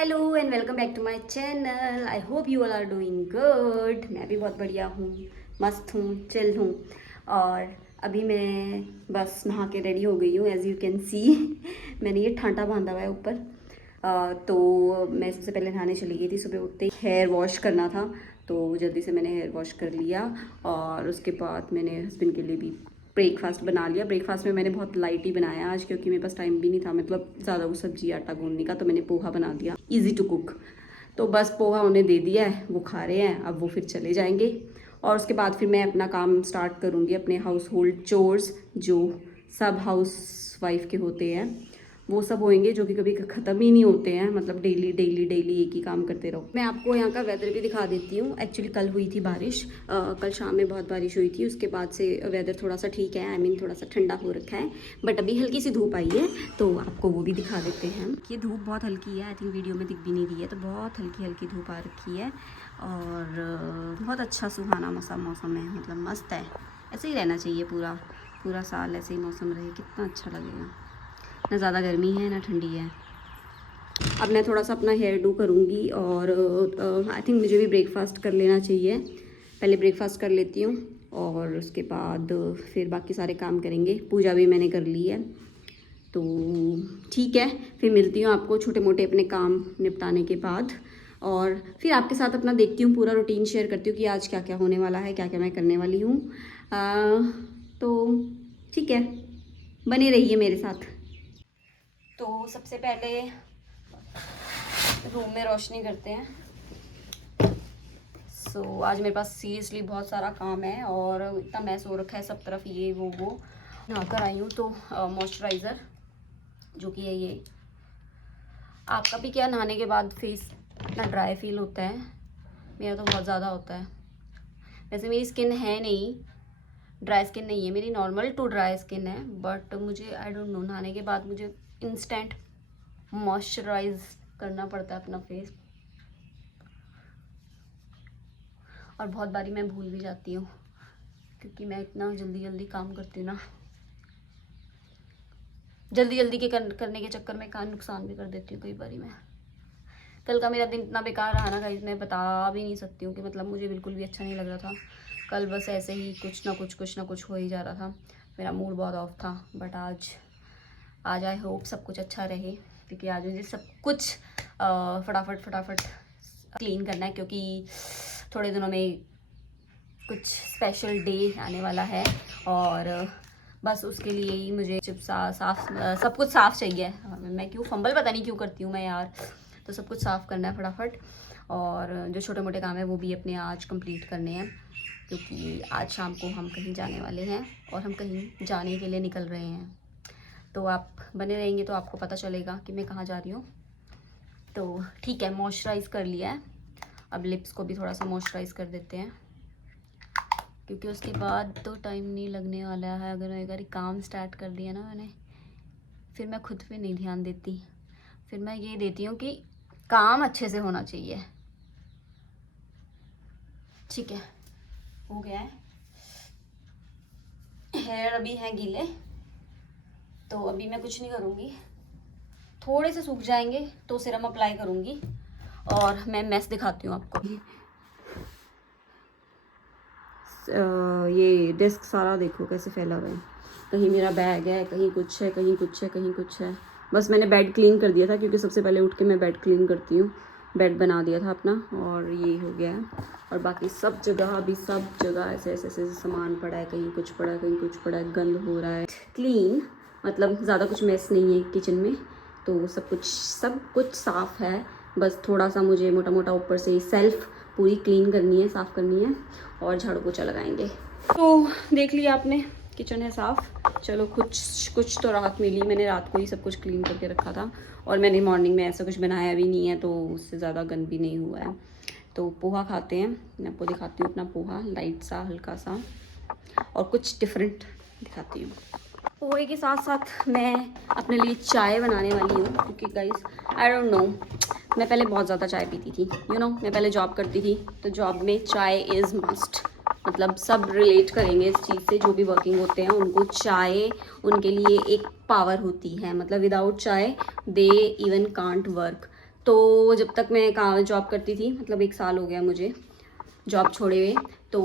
Hello and welcome back to my channel. I hope you all are doing good. मैं भी बहुत बढ़िया हूँ, मस्त हूँ, चिल हूँ। और अभी मैं बस नहा के रेडी हो गई हूँ। एज़ यू कैन सी मैंने ये ठांटा बांधा हुआ है ऊपर। तो मैं सबसे पहले नहाने चली गई थी। सुबह उठते ही हेयर वॉश करना था, तो जल्दी से मैंने हेयर वॉश कर लिया। और उसके बाद मैंने हस्बैंड के लिए भी ब्रेकफास्ट बना लिया। ब्रेकफास्ट में मैंने बहुत लाइट ही बनाया आज, क्योंकि मेरे पास टाइम भी नहीं था, मतलब ज़्यादा वो सब्जी आटा गूंदने का। तो मैंने पोहा बना दिया, इजी टू कुक। तो बस पोहा उन्हें दे दिया है, वो खा रहे हैं। अब वो फिर चले जाएंगे और उसके बाद फिर मैं अपना काम स्टार्ट करूँगी, अपने हाउस होल्ड चोर्स जो सब हाउस वाइफ के होते हैं वो सब होंगे, जो कि कभी ख़त्म ही नहीं होते हैं। मतलब डेली डेली डेली एक ही काम करते रहो। मैं आपको यहाँ का वेदर भी दिखा देती हूँ। एक्चुअली कल हुई थी बारिश, कल शाम में बहुत बारिश हुई थी। उसके बाद से वेदर थोड़ा सा ठीक है, आई मीन थोड़ा सा ठंडा हो रखा है। बट अभी हल्की सी धूप आई है, तो आपको वो भी दिखा देते हैं। ये धूप बहुत हल्की है, आई थिंक वीडियो में दिख भी नहीं रही है, तो बहुत हल्की हल्की धूप आ रखी है। और बहुत अच्छा सुहाना मौसम है, मतलब मस्त है। ऐसे ही रहना चाहिए पूरा पूरा साल, ऐसे ही मौसम रहे, कितना अच्छा लगेगा। ना ज़्यादा गर्मी है ना ठंडी है। अब मैं थोड़ा सा अपना हेयर डू करूँगी और आई थिंक मुझे भी ब्रेकफास्ट कर लेना चाहिए। पहले ब्रेकफास्ट कर लेती हूँ और उसके बाद फिर बाकी सारे काम करेंगे। पूजा भी मैंने कर ली है, तो ठीक है। फिर मिलती हूँ आपको छोटे मोटे अपने काम निपटाने के बाद, और फिर आपके साथ अपना देखती हूँ, पूरा रूटीन शेयर करती हूँ कि आज क्या क्या होने वाला है, क्या क्या मैं करने वाली हूँ। तो ठीक है, बने रहिए मेरे साथ। तो सबसे पहले रूम में रोशनी करते हैं। आज मेरे पास सीरियसली बहुत सारा काम है और इतना मैस हो रखा है सब तरफ, ये वो नहा कर आई हूँ। तो मॉइस्चराइज़र जो कि है ये। आपका भी क्या नहाने के बाद फेस इतना ड्राई फील होता है? मेरा तो बहुत ज़्यादा होता है। वैसे मेरी स्किन है नहीं, ड्राई स्किन नहीं है मेरी, नॉर्मल टू ड्राई स्किन है। बट मुझे आई डोंट नो, नहाने के बाद मुझे इंस्टेंट मॉइस्चराइज करना पड़ता है अपना फेस। और बहुत बारी मैं भूल भी जाती हूँ, क्योंकि मैं इतना जल्दी जल्दी काम करती हूँ ना, जल्दी जल्दी के करने के चक्कर में का नुकसान भी कर देती हूँ कई बारी मैं। कल का मेरा दिन इतना बेकार रहा ना गाइस, मैं बता भी नहीं सकती हूँ कि मतलब मुझे बिल्कुल भी अच्छा नहीं लग रहा था कल। बस ऐसे ही कुछ ना कुछ हो ही जा रहा था, मेरा मूड बहुत ऑफ था। बट आज आई होप सब कुछ अच्छा रहे, क्योंकि आज मुझे सब कुछ फटाफट क्लीन करना है, क्योंकि थोड़े दिनों में कुछ स्पेशल डे आने वाला है। और बस उसके लिए ही मुझे सब कुछ साफ़ चाहिए। मैं क्यों फंबल पता नहीं क्यों करती हूँ मैं यार। तो सब कुछ साफ़ करना है फटाफट, और जो छोटे मोटे काम है वो भी अपने आज कंप्लीट करने हैं, क्योंकि आज शाम को हम कहीं जाने वाले हैं और हम कहीं जाने के लिए निकल रहे हैं। तो आप बने रहेंगे तो आपको पता चलेगा कि मैं कहाँ जा रही हूँ। तो ठीक है, मॉइस्चराइज़ कर लिया है, अब लिप्स को भी थोड़ा सा मॉइस्चराइज़ कर देते हैं, क्योंकि उसके बाद तो टाइम नहीं लगने वाला है। अगर एक बार काम स्टार्ट कर दिया ना मैंने, फिर मैं खुद पे नहीं ध्यान देती। फिर मैं ये देती हूँ कि काम अच्छे से होना चाहिए। ठीक है, हो गया है। हेयर अभी हैं गीले, तो अभी मैं कुछ नहीं करूँगी, थोड़े से सूख जाएंगे तो सीरम अप्लाई करूँगी। और मैं मैस दिखाती हूँ आपको। ये डेस्क सारा देखो कैसे फैला हुआ है, कहीं मेरा बैग है, कहीं कुछ है, कहीं कुछ है, कहीं कुछ है। बस मैंने बेड क्लीन कर दिया था, क्योंकि सबसे पहले उठ के मैं बेड क्लीन करती हूँ। बेड बना दिया था अपना, और ये हो गया है। और बाकी सब जगह, अभी सब जगह ऐसे ऐसे ऐसे सामान पड़ा है, कहीं कुछ पड़ा है, कहीं कुछ पड़ा है, गंद हो रहा है। क्लीन मतलब ज़्यादा कुछ मैस नहीं है किचन में, तो सब कुछ साफ़ है। बस थोड़ा सा मुझे मोटा मोटा ऊपर से सेल्फ पूरी क्लीन करनी है, साफ़ करनी है, और झाड़ू पोछा लगाएंगे। तो देख लिया आपने, किचन है साफ़। चलो कुछ तो राहत मिली। मैंने रात को ही सब कुछ क्लीन करके रखा था, और मैंने मॉर्निंग में ऐसा कुछ बनाया भी नहीं है, तो उससे ज़्यादा गंद भी नहीं हुआ है। तो पोहा खाते हैं, मैं आपको दिखाती हूँ अपना पोहा, लाइट सा हल्का सा, और कुछ डिफरेंट दिखाती हूँ। पोहे के साथ साथ मैं अपने लिए चाय बनाने वाली हूँ, क्योंकि गाइस आई डोंट नो, मैं पहले बहुत ज़्यादा चाय पीती थी। मैं पहले जॉब करती थी, तो जॉब में चाय इज़ मस्ट। मतलब सब रिलेट करेंगे इस चीज़ से, जो भी वर्किंग होते हैं उनको चाय उनके लिए एक पावर होती है। मतलब विदाउट चाय दे इवन कांट वर्क। तो जब तक मैं कहाँ जॉब करती थी, मतलब 1 साल हो गया मुझे जॉब छोड़े हुए, तो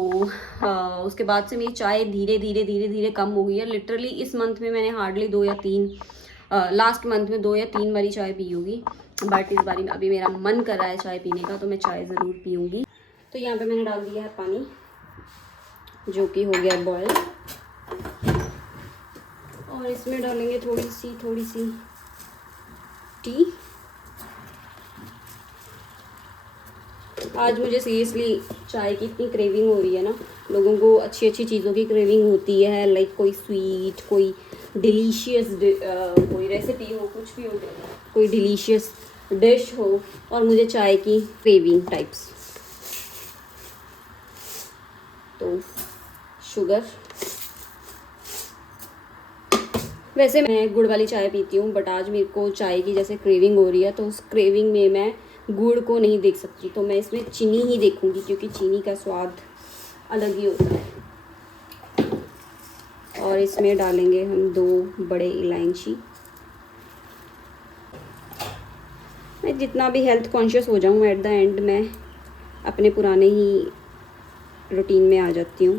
उसके बाद से मेरी चाय धीरे धीरे धीरे धीरे कम हो गई है। लिटरली इस मंथ में मैंने हार्डली 2 या 3, लास्ट मंथ में 2 या 3 बारी चाय पी होगी। बट इस बारी अभी मेरा मन कर रहा है चाय पीने का, तो मैं चाय ज़रूर पीऊँगी। तो यहाँ पे मैंने डाल दिया है पानी, जो कि हो गया बॉयल, और इसमें डालेंगे थोड़ी सी टी। आज मुझे सीरियसली चाय की इतनी क्रेविंग हो रही है ना। लोगों को अच्छी अच्छी चीज़ों की क्रेविंग होती है, लाइक कोई स्वीट, कोई डिलीशियस कोई रेसिपी हो, कुछ भी हो, कोई डिलीशियस डिश हो, और मुझे चाय की क्रेविंग टाइप्स। तो शुगर, वैसे मैं गुड़ वाली चाय पीती हूँ, बट आज मेरे को चाय की जैसे क्रेविंग हो रही है, तो उस क्रेविंग में मैं गुड़ को नहीं देख सकती, तो मैं इसमें चीनी ही देखूंगी, क्योंकि चीनी का स्वाद अलग ही होता है। और इसमें डालेंगे हम 2 बड़े इलायची। मैं जितना भी हेल्थ कॉन्शियस हो जाऊँ, एट द एंड मैं अपने पुराने ही रूटीन में आ जाती हूँ।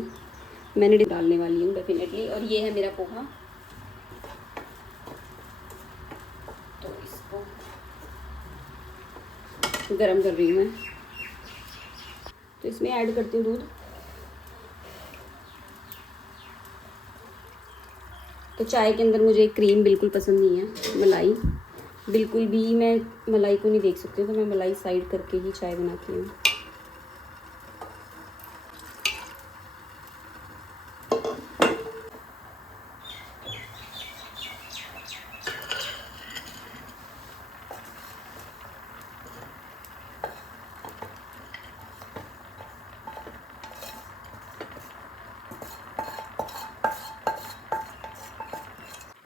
मैंने डालने वाली हूँ डेफिनेटली। और ये है मेरा पोहा, तो इसको गरम कर रही हूँ मैं। तो इसमें ऐड करती हूँ दूध। तो चाय के अंदर मुझे क्रीम बिल्कुल पसंद नहीं है, मलाई बिल्कुल भी मैं मलाई को नहीं देख सकती, तो मैं मलाई साइड करके ही चाय बनाती हूँ।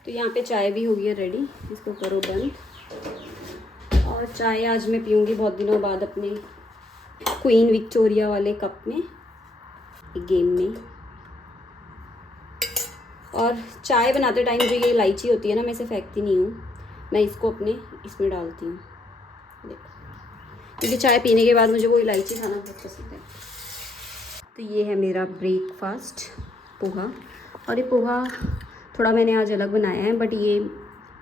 तो यहाँ पे चाय भी हो गई है रेडी, इसको करो बंद। और चाय आज मैं पीऊँगी बहुत दिनों बाद अपने क्वीन विक्टोरिया वाले कप में, एक गेम में। और चाय बनाते टाइम जो ये इलायची होती है ना, मैं इसे फेंकती नहीं हूँ, मैं इसको अपने इसमें डालती हूँ, देखो, क्योंकि चाय पीने के बाद मुझे वो इलायची खाना बहुत पसंद है। तो ये है मेरा ब्रेकफास्ट, पोहा। और ये पोहा थोड़ा मैंने आज अलग बनाया है, बट ये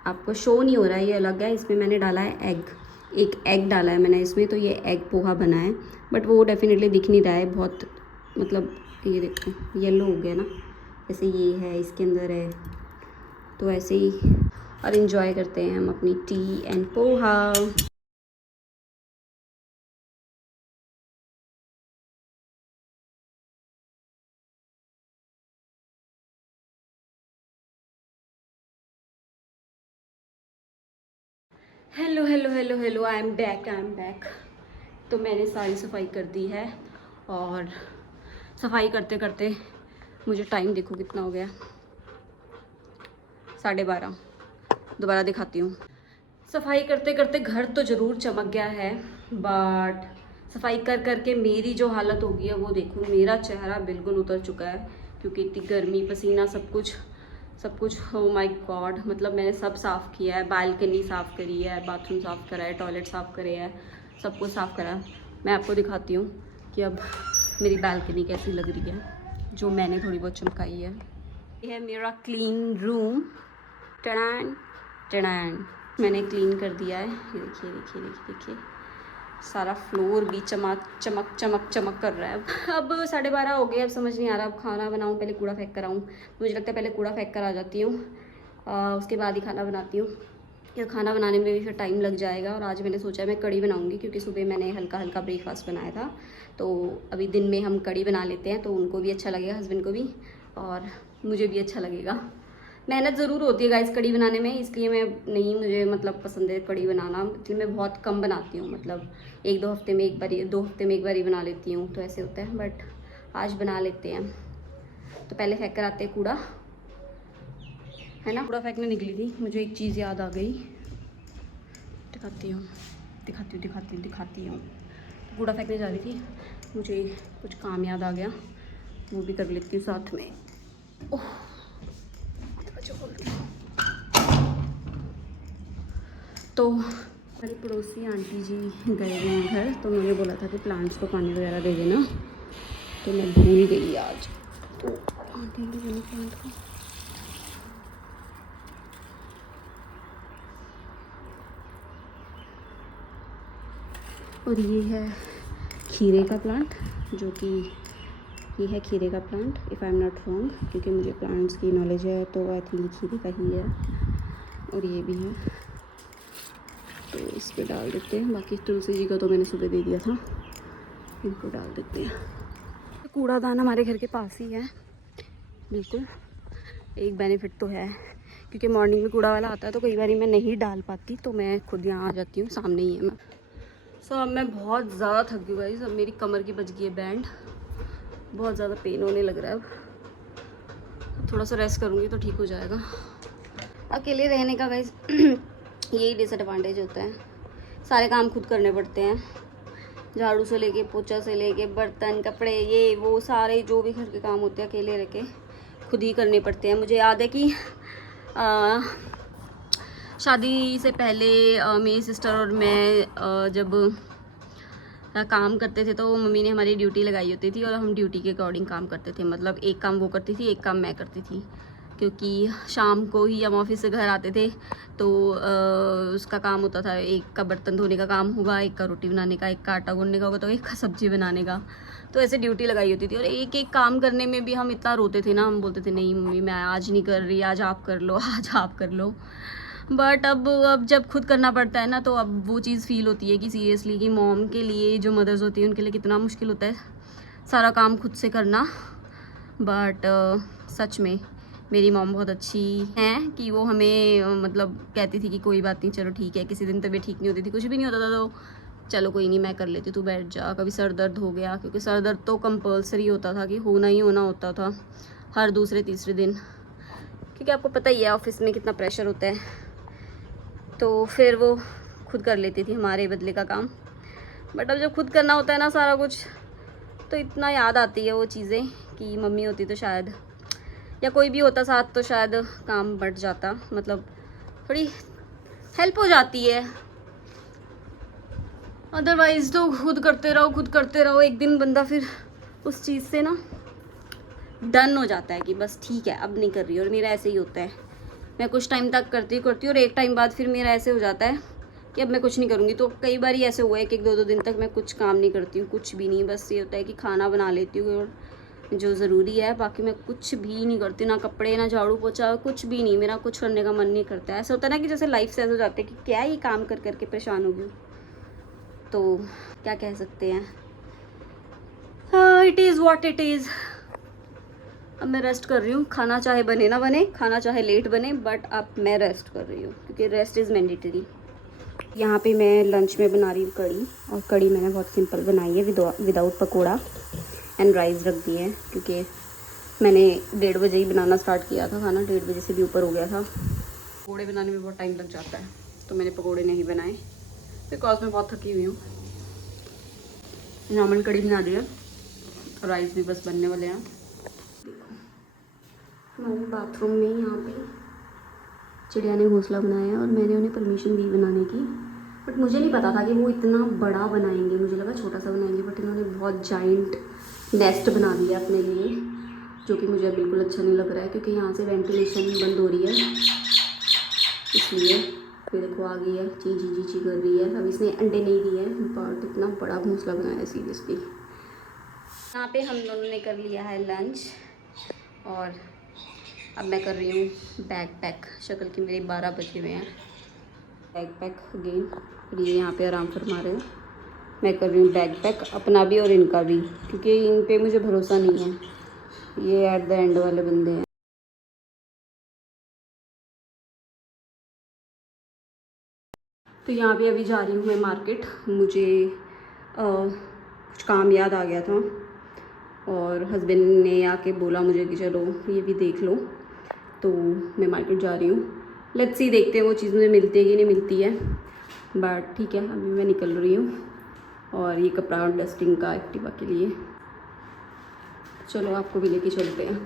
आपको शो नहीं हो रहा है, ये अलग है। इसमें मैंने डाला है एग, एक एग डाला है मैंने इसमें, तो ये एग पोहा बना है। बट वो डेफिनेटली दिख नहीं रहा है बहुत, मतलब ये देखो येलो हो गया ना, जैसे ये है इसके अंदर है, तो ऐसे ही। और इन्जॉय करते हैं हम अपनी T and poha. Hello hello hello hello, I am back. तो मैंने सारी सफाई कर दी है, और सफाई करते करते मुझे टाइम देखो कितना हो गया, 12:30। दोबारा दिखाती हूँ। सफाई करते करते घर तो ज़रूर चमक गया है, बट सफाई कर करके मेरी जो हालत हो गई है वो देखो, मेरा चेहरा बिल्कुल उतर चुका है, क्योंकि इतनी गर्मी, पसीना, सब कुछ हो माय गॉड। मतलब मैंने सब साफ़ किया है, बालकनी साफ़ करी है, बाथरूम साफ़ करा है, टॉयलेट साफ़ करे है, सब कुछ साफ़ करा है। मैं आपको दिखाती हूँ कि अब मेरी बालकनी कैसी लग रही है, जो मैंने थोड़ी बहुत चमकाई है। ये है मेरा क्लीन रूम, टड़ान टड़ान, मैंने क्लीन कर दिया है। ये देखिए देखिए देखिए देखिए, सारा फ्लोर भी चमक चमक चमक चमक कर रहा है। अब 12:30 हो गए, अब समझ नहीं आ रहा अब खाना बनाऊं पहले कूड़ा फेंक कर आऊँ। मुझे लगता है पहले कूड़ा फेंक कर आ जाती हूँ, उसके बाद ही खाना बनाती हूँ, या खाना बनाने में भी फिर टाइम लग जाएगा। और आज मैंने सोचा मैं कढ़ी बनाऊँगी, क्योंकि सुबह मैंने हल्का हल्का ब्रेकफास्ट बनाया था, तो अभी दिन में हम कढ़ी बना लेते हैं, तो उनको भी अच्छा लगेगा, हस्बैंड को भी, और मुझे भी अच्छा लगेगा। मेहनत ज़रूर होती है गाइस कढ़ी बनाने में, इसलिए मैं नहीं, मुझे मतलब पसंद है कढ़ी बनाना, इसलिए मैं बहुत कम बनाती हूँ, मतलब 1-2 हफ्ते में एक बार, 2 हफ्ते में एक बार ही बना लेती हूँ, तो ऐसे होता है। बट आज बना लेते हैं। तो पहले फेंक कर आते हैं कूड़ा, है ना। कूड़ा फेंकने निकली थी, मुझे एक चीज़ याद आ गई, दिखाती हूँ। कूड़ा फेंकने जा रही थी, मुझे कुछ काम याद आ गया, वो भी कर लेती हूँ साथ में। ओह, तो हमारी पड़ोसी आंटी जी गए हुए हैं घर, तो उन्होंने बोला था कि प्लांट्स को पानी वगैरह दे देना, तो मैं भूल गई आज, तो आंटी ने देना प्लांट को। और ये है खीरे का प्लांट, जो कि ये है खीरे का plant, if I am not wrong, क्योंकि मुझे प्लांट्स की नॉलेज है, तो आई थिंक खीरे का ही है। और ये भी है, तो इस पर डाल देते हैं। बाकी तुलसी जी का तो मैंने सुबह दे दिया था, इनको डाल देते हैं। कूड़ादान हमारे घर के पास ही है, बिल्कुल एक बेनिफिट तो है, क्योंकि मॉर्निंग में कूड़ा वाला आता है तो कई बार मैं नहीं डाल पाती, तो मैं खुद यहाँ आ जाती हूँ, सामने ही है मैं। अब मैं बहुत ज़्यादा थक गई गाइस, अब मेरी कमर की बज गई है बैंड, बहुत ज़्यादा पेन होने लग रहा है। अब थोड़ा सा रेस्ट करूँगी तो ठीक हो जाएगा। अकेले रहने का गाइस यही डिसएडवांटेज होता है, सारे काम खुद करने पड़ते हैं, झाड़ू से लेके पोछा से लेके बर्तन कपड़े ये वो सारे जो भी घर के काम होते हैं अकेले रह के खुद ही करने पड़ते हैं। मुझे याद है कि शादी से पहले मेरी सिस्टर और मैं जब काम करते थे, तो मम्मी ने हमारी ड्यूटी लगाई होती थी और हम ड्यूटी के अकॉर्डिंग काम करते थे। मतलब एक काम वो करती थी, एक काम मैं करती थी, क्योंकि शाम को ही हम ऑफिस से घर आते थे, तो उसका काम होता था, एक का बर्तन धोने का काम होगा, एक का रोटी बनाने का, एक का आटा गूंदने का होगा, तो एक का सब्जी बनाने का, तो ऐसे ड्यूटी लगाई होती थी। और एक एक काम करने में भी हम इतना रोते थे ना, हम बोलते थे नहीं मम्मी मैं आज नहीं कर रही, आज आप कर लो, आज आप कर लो। बट अब जब खुद करना पड़ता है ना, तो अब वो चीज़ फील होती है कि सीरियसली कि मॉम के लिए, जो मदर्स होती हैं उनके लिए कितना मुश्किल होता है सारा काम खुद से करना। बट सच में मेरी मॉम बहुत अच्छी हैं कि वो हमें मतलब कहती थी कि कोई बात नहीं, चलो ठीक है, किसी दिन तबीयत ठीक नहीं होती थी, कुछ भी नहीं होता था, तो चलो कोई नहीं मैं कर लेती, तू बैठ जा। कभी सर दर्द हो गया, क्योंकि सर दर्द तो कंपल्सरी होता था कि होना ही होना होता था हर दूसरे तीसरे दिन, क्योंकि आपको पता ही है ऑफिस में कितना प्रेशर होता है। तो फिर वो खुद कर लेती थी हमारे बदले का काम। बट अब जब खुद करना होता है ना सारा कुछ, तो इतना याद आती है वो चीज़ें कि मम्मी होती तो शायद, या कोई भी होता साथ, तो शायद काम बढ़ जाता, मतलब थोड़ी हेल्प हो जाती है। अदरवाइज़ तो खुद करते रहो खुद करते रहो, एक दिन बंदा फिर उस चीज़ से ना डन हो जाता है कि बस ठीक है अब नहीं कर रही। और मेरा ऐसे ही होता है, मैं कुछ टाइम तक करती हूँ और एक टाइम बाद फिर मेरा ऐसे हो जाता है कि अब मैं कुछ नहीं करूँगी। तो कई बार ही ऐसे हुआ है कि एक दो दिन तक मैं कुछ काम नहीं करती हूँ, कुछ भी नहीं, बस ये होता है कि खाना बना लेती हूँ और जो ज़रूरी है, बाकी मैं कुछ भी नहीं करती, ना कपड़े ना झाड़ू पोछा, कुछ भी नहीं, मेरा कुछ करने का मन नहीं करता है। ऐसा होता है ना कि जैसे लाइफ से ऐसे हो जाते हैं कि क्या ही काम कर करके परेशान हो गई, तो क्या कह सकते हैं, हाँ it is what it is. अब मैं रेस्ट कर रही हूँ, खाना चाहे बने ना बने, खाना चाहे लेट बने, बट अब मैं रेस्ट कर रही हूँ क्योंकि रेस्ट इज़ मैंडेटरी। यहाँ पे मैं लंच में बना रही हूँ कड़ी, और कड़ी मैंने बहुत सिंपल बनाई है, विदाउट पकोड़ा एंड राइस रख दिए हैं, क्योंकि मैंने 1:30 बजे ही बनाना स्टार्ट किया था खाना, 1:30 बजे से भी ऊपर हो गया था। पकौड़े बनाने में बहुत टाइम लग जाता है, तो मैंने पकौड़े नहीं बनाए बिकॉज मैं बहुत थकी हुई हूँ। नॉर्मल कड़ी बना दी है, राइस भी बस बनने वाले हैं। हमारे बाथरूम में यहाँ पे चिड़िया ने घोंसला बनाया है और मैंने उन्हें परमिशन दी बनाने की, बट मुझे नहीं पता था कि वो इतना बड़ा बनाएंगे, मुझे लगा छोटा सा बनाएंगे, बट इन्होंने बहुत जाइंट नेस्ट बना दिया अपने लिए, जो कि मुझे बिल्कुल अच्छा नहीं लग रहा है, क्योंकि यहाँ से वेंटिलेशन बंद हो रही है, इसलिए। फिर देखो आ गई है, ची ची ची ची कर रही है। अब इसने अंडे नहीं दिए हैं, बट इतना बड़ा घोंसला बनाया है सीरियसली। यहाँ पे हम दोनों ने कर लिया है लंच, और अब मैं कर रही हूँ बैग पैक। शक्ल की मेरे 12 बजे हुए हैं, बैग पैक अगेन। ये यहाँ पे आराम फरमा रहे हैं, मैं कर रही हूँ बैग पैक, अपना भी और इनका भी, क्योंकि इन पे मुझे भरोसा नहीं है, ये एट द एंड वाले बंदे हैं। तो यहाँ पे अभी जा रही हूँ मैं मार्केट, मुझे कुछ काम याद आ गया था, और हस्बैंड ने आके बोला मुझे कि चलो ये भी देख लो, तो मैं मार्केट जा रही हूँ। लेट्स सी, देखते हैं वो चीज़ मुझे मिलती है कि नहीं मिलती है, बट ठीक है अभी मैं निकल रही हूँ। और ये कपड़ा डस्टिंग का एक्टिवा के लिए, चलो आपको भी लेके चलते हैं।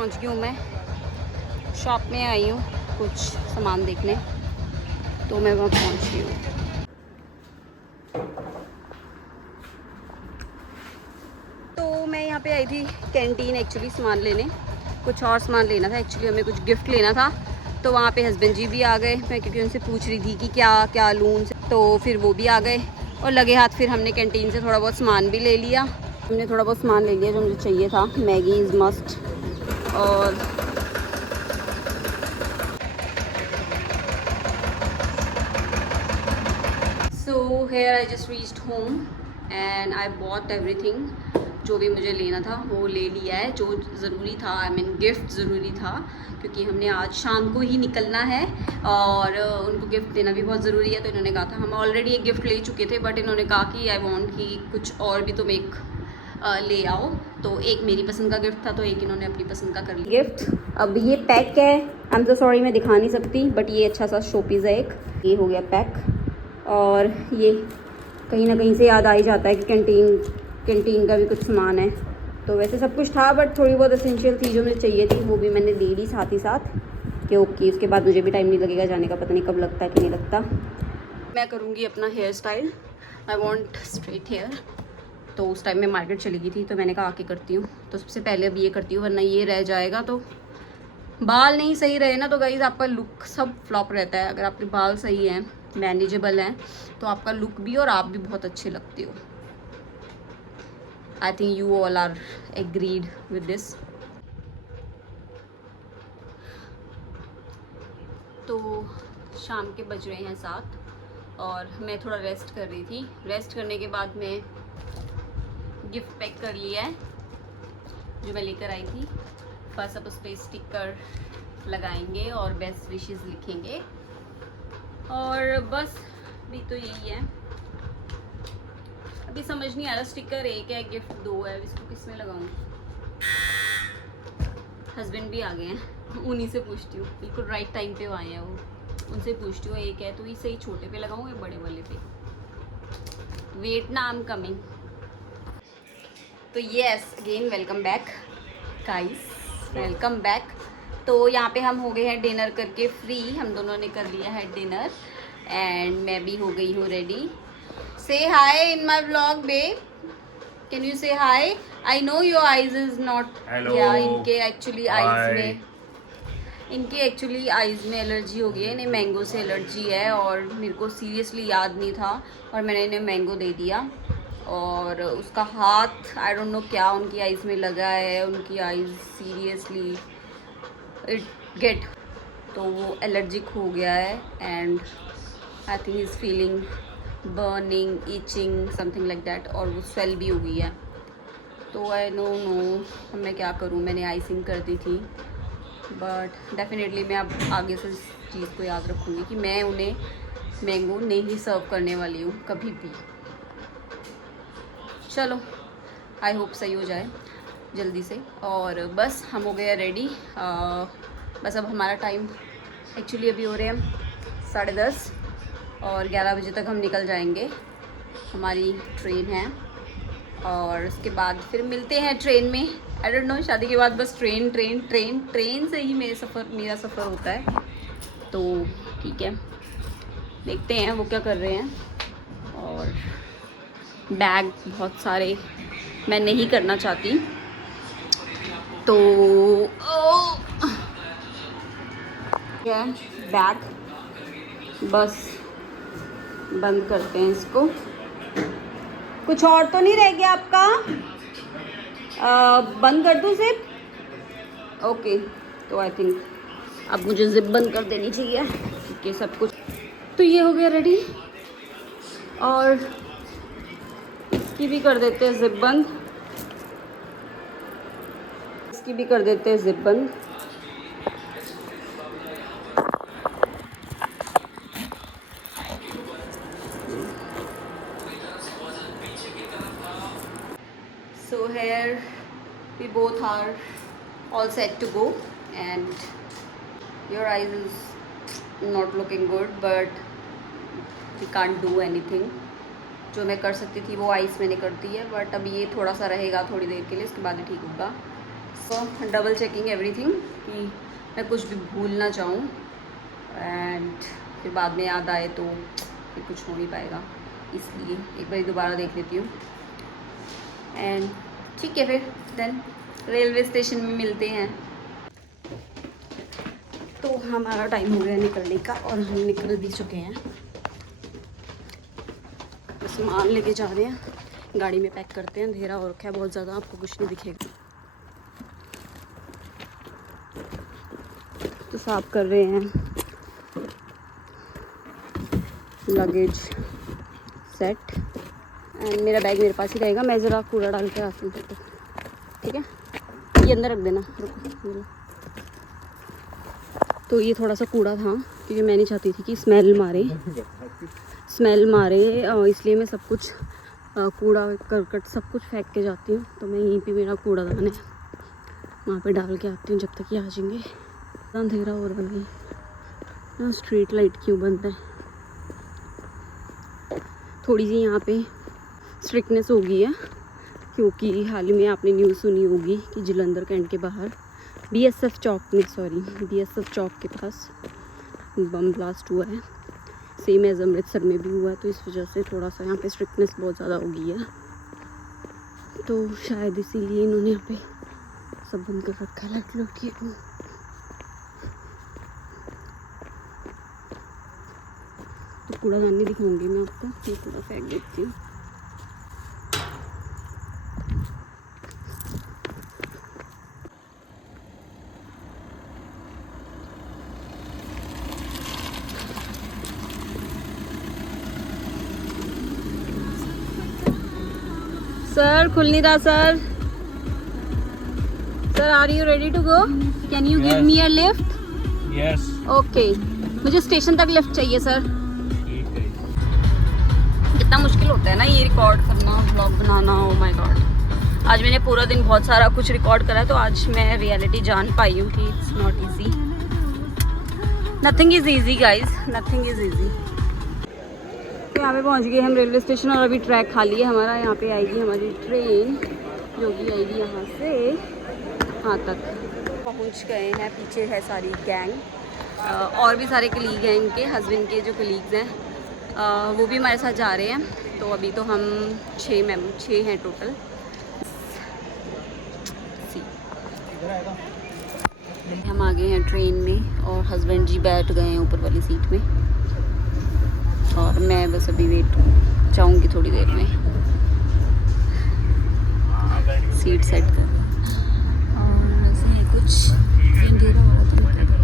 पहुंच गई हूँ मैं। शॉप में आई हूँ कुछ सामान देखने, तो मैं वहाँ पहुंच गई हूँ। तो मैं यहाँ पे आई थी कैंटीन एक्चुअली सामान लेने, कुछ और सामान लेना था। एक्चुअली हमें कुछ गिफ्ट लेना था, तो वहाँ पे हस्बैंड जी भी आ गए। मैं क्योंकि उनसे पूछ रही थी कि क्या क्या लूँ, तो फिर वो भी आ गए और लगे हाथ फिर हमने कैंटीन से थोड़ा बहुत सामान भी ले लिया। हमने थोड़ा बहुत सामान ले लिया जो मुझे चाहिए था। Maggi is must. और so here I just reached home and I bought everything. जो भी मुझे लेना था वो ले लिया है, जो ज़रूरी था। आई मीन गिफ्ट ज़रूरी था, क्योंकि हमने आज शाम को ही निकलना है और उनको गिफ्ट देना भी बहुत ज़रूरी है। तो इन्होंने कहा था, हम ऑलरेडी एक गिफ्ट ले चुके थे, बट इन्होंने कहा कि आई वांट कि कुछ और भी तुम एक ले आओ। तो एक मेरी पसंद का गिफ्ट था, तो एक इन्होंने अपनी पसंद का कर लिया गिफ्ट। अब ये पैक है, आई एम सो सॉरी मैं दिखा नहीं सकती, बट ये अच्छा सा शो पीस है एक। ये हो गया पैक। और ये कहीं ना कहीं से याद आ ही जाता है कि कैंटीन का भी कुछ सामान है। तो वैसे सब कुछ था, बट थोड़ी बहुत एसेंशियल थी जो मुझे चाहिए थी, वो भी मैंने ले ली साथ ही साथ कि ओके उसके बाद मुझे भी टाइम नहीं लगेगा जाने का, पता नहीं कब लगता है कि नहीं लगता। मैं करूँगी अपना hair style. I want straight hair, तो उस टाइम में मार्केट चली गई थी, तो मैंने कहा आके करती हूँ। तो सबसे पहले अब ये करती हूँ, वरना ये रह जाएगा। तो बाल नहीं सही रहे ना तो गाइस आपका लुक सब फ्लॉप रहता है। अगर आपके बाल सही हैं, मैनेजेबल हैं, तो आपका लुक भी और आप भी बहुत अच्छे लगते हो। I think you all are agreed with this. तो शाम के बज रहे हैं 7 और मैं थोड़ा रेस्ट कर रही थी। रेस्ट करने के बाद मैं गिफ्ट पैक कर लिया है जो मैं लेकर आई थी। बस अब उस पर स्टिकर लगाएंगे और बेस्ट विशेस लिखेंगे, और बस भी तो यही है। अभी समझ नहीं आ रहा स्टिकर एक है गिफ्ट 2 है, इसको किस में लगाऊं। हस्बैंड भी आ गए हैं, उन्हीं से पूछती हूँ। बिल्कुल राइट टाइम पे आए हैं वो, उनसे पूछती हूँ एक है तो इसे ही छोटे पे लगाऊं या बड़े वाले पे। वेट ना, आई एम कमिंग। तो yes again welcome back guys, welcome back. तो यहाँ पे हम हो गए हैं डिनर करके फ्री। हम दोनों ने कर लिया है डिनर एंड मैं भी हो गई हूँ ready. Say hi in my vlog babe, can you say hi. I know your eyes is not, या इनके एक्चुअली आईज में एलर्जी हो गई है। इन्हें मैंगो से एलर्जी है और मेरे को सीरियसली याद नहीं था और मैंने इन्हें मैंगो दे दिया। और उसका हाथ आई डोंट नो क्या उनकी आईज में लगा है, उनकी आईज सीरियसली इट गेट, तो वो एलर्जिक हो गया है and I think is feeling burning, itching, something like that, और वो स्वेल भी हो गई है। तो आई नो मैं क्या करूँ, मैंने आइसिंग कर दी थी, बट डेफिनेटली मैं अब आगे से इस चीज़ को याद रखूँगी कि मैं उन्हें मैंगो नहीं सर्व करने वाली हूँ कभी भी। चलो आई होप सही हो जाए जल्दी से। और बस हम हो गए रेडी। बस अब हमारा टाइम एक्चुअली अभी हो रहे हैं 10:30 और 11 बजे तक हम निकल जाएंगे। हमारी ट्रेन है और उसके बाद फिर मिलते हैं ट्रेन में। आई डोंट नो, शादी के बाद बस ट्रेन से ही मेरा सफ़र होता है। तो ठीक है, देखते हैं वो क्या कर रहे हैं। और बैग बहुत सारे मैं नहीं करना चाहती, तो क्या बैग बस बंद करते हैं इसको। कुछ और तो नहीं रह गया आपका? बंद कर दूँ जिप? ओके, तो आई थिंक अब मुझे जिप बंद कर देनी चाहिए क्योंकि सब कुछ तो ये हो गया रेडी। और इसकी भी कर देते हैं जिप बंद, इसकी भी कर देते हैं जिप बंद। So here we both are all set to go and your eyes is not looking good but we can't do anything। जो मैं कर सकती थी वो आइस मैंने कर दी है, बट अब ये थोड़ा सा रहेगा थोड़ी देर के लिए, उसके बाद ही ठीक होगा। डबल चेकिंग एवरीथिंग कि मैं कुछ भी भूल ना जाऊँ, एंड फिर बाद में याद आए तो फिर कुछ हो नहीं पाएगा, इसलिए एक बार दोबारा देख लेती हूँ। एंड ठीक है, फिर देन रेलवे स्टेशन में मिलते हैं। तो हमारा टाइम हो गया निकलने का और हम निकल भी चुके हैं। सामान लेके जा रहे हैं, गाड़ी में पैक करते हैं। अंधेरा हो रखा है बहुत ज़्यादा, आपको कुछ नहीं दिखेगा। तो साफ कर रहे हैं लगेज सेट, एंड मेरा बैग मेरे पास ही रहेगा। मैं ज़रा कूड़ा डाल के आती हूँ, ठीक है? ये अंदर रख देना, रुको। तो ये थोड़ा सा कूड़ा था क्योंकि मैं नहीं चाहती थी कि स्मेल मारे, इसलिए मैं सब कुछ कूड़ा करकट सब कुछ फेंक के जाती हूँ। तो मैं यहीं पे मेरा कूड़ादान है, वहाँ पे डाल के आती हूँ जब तक ये आ जाएंगे। अंधेरा हो रहा है ना, स्ट्रीट लाइट क्यों बंद है? थोड़ी सी यहाँ पे स्ट्रिक्टनेस हो गई है क्योंकि हाल ही में आपने न्यूज़ सुनी होगी कि जलंधर कैंट के बाहर बीएसएफ चौक के पास बम ब्लास्ट हुआ है। सेम एज अमृतसर में भी हुआ है, तो इस वजह से थोड़ा सा यहाँ पे स्ट्रिक्टनेस बहुत ज़्यादा हो गई है। तो शायद इसीलिए इन्होंने यहाँ पे सब बंद कर रखा है, लाइट लूट किए। तो कूड़ादान नहीं दिखाऊंगी मैं आपको, ये कूड़ा फेंक देती हूँ। सर खुल नहीं रहा sir. Sir are you ready to go? Can you give me a lift? Yes. Okay, मुझे स्टेशन तक लिफ्ट चाहिए सर। ठीक है। कितना मुश्किल होता है ना ये रिकॉर्ड करना, vlog banana. Oh my God, आज मैंने पूरा दिन बहुत सारा कुछ रिकॉर्ड करा है, तो आज मैं रियलिटी जान पाई हूँ कि it's not easy. Nothing is easy guys, nothing is easy. तो यहाँ पे पहुँच गए हम रेलवे स्टेशन, और अभी ट्रैक खाली है हमारा। यहाँ पे आएगी हमारी ट्रेन, जो कि आएगी यहाँ से यहाँ तक। पहुँच गए हैं, पीछे है सारी गैंग, और भी सारे कलीग हैं इनके, हस्बैंड के जो कलीग्स हैं वो भी हमारे साथ जा रहे हैं। तो अभी तो हम 6 हैं टोटल। हम आ गए हैं ट्रेन में, और हस्बैंड जी बैठ गए हैं ऊपर वाली सीट में, और मैं बस अभी वेट जाऊंगी थोड़ी देर में सीट सेट कर। और ऐसे ही कुछ अंधेरा हो रहा था।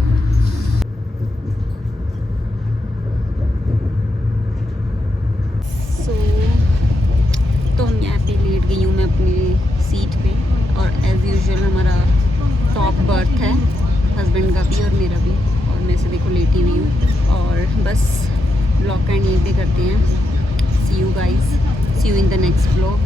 तो हम यहाँ पे लेट गई हूँ मैं अपनी सीट पे, और एज़ यूजुअल हमारा टॉप बर्थ है, हस्बैंड का भी और मेरा भी, और मैं से देखो लेटी हुई हूँ। और बस ब्लॉग का एंड यहीं पे करते हैं। See you guys, see you in the next blog.